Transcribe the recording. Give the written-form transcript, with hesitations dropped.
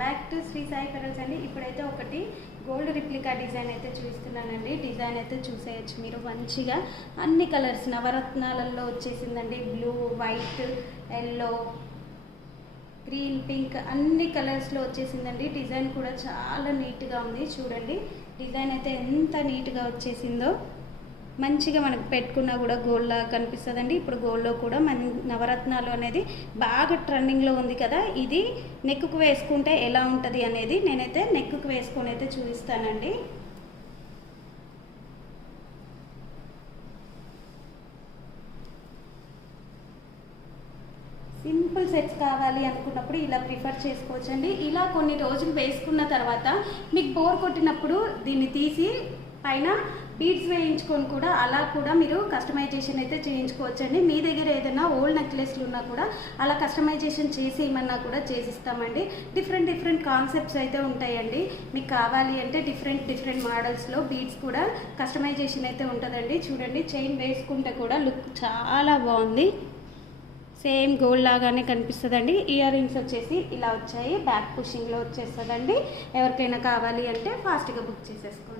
Back to Shri Sai Pearls అండి. ఇప్పుడైతే ఒకటి గోల్డ్ రిప్లికా డిజైన్ అయితే చూపిస్తున్నానండి. డిజైన్ అయితే చూసేయచ్చు మీరు మంచిగా. అన్ని కలర్స్ నవరత్నాలలో వచ్చేసిందండి. Blue, white, yellow, green, pink అన్ని కలర్స్లో వచ్చేసిందండి. డిజైన్ కూడా చాలా నీట్గా ఉంది. చూడండి డిజైన్ అయితే ఎంత నీట్గా వచ్చేసిందో. మంచిగా మనకు పెట్టుకున్నా కూడా గోల్డ్ లాగా కనిపిస్తుందండి. ఇప్పుడు గోల్డ్లో కూడా మన నవరత్నాలు అనేది బాగా ట్రెండింగ్లో ఉంది కదా. ఇది నెక్కుకు వేసుకుంటే ఎలా ఉంటుంది అనేది నేనైతే నెక్కుకు వేసుకొని అయితే చూపిస్తానండి. సింపుల్ సెట్స్ కావాలి అనుకున్నప్పుడు ఇలా ప్రిఫర్ చేసుకోవచ్చండి. ఇలా కొన్ని రోజులు వేసుకున్న తర్వాత మీకు బోర్ కొట్టినప్పుడు దీన్ని తీసి పైన బీడ్స్ వేయించుకొని కూడా అలా కూడా మీరు కస్టమైజేషన్ అయితే చేయించుకోవచ్చండి. మీ దగ్గర ఏదైనా ఓల్డ్ నెక్లెస్లు ఉన్నా కూడా అలా కస్టమైజేషన్ చేసి ఏమన్నా కూడా చేసిస్తామండి. డిఫరెంట్ కాన్సెప్ట్స్ అయితే ఉంటాయండి. మీకు కావాలి అంటే డిఫరెంట్ మోడల్స్లో బీడ్స్ కూడా కస్టమైజేషన్ అయితే ఉంటుందండి. చూడండి చైన్ వేసుకుంటే కూడా లుక్ చాలా బాగుంది. సేమ్ గోల్డ్ లాగానే కనిపిస్తుందండి. ఇయర్ రింగ్స్ వచ్చేసి ఇలా వచ్చాయి. బ్యాక్ పుషింగ్లో వచ్చేస్తుందండి. ఎవరికైనా కావాలి అంటే ఫాస్ట్గా బుక్ చేసేసుకోండి.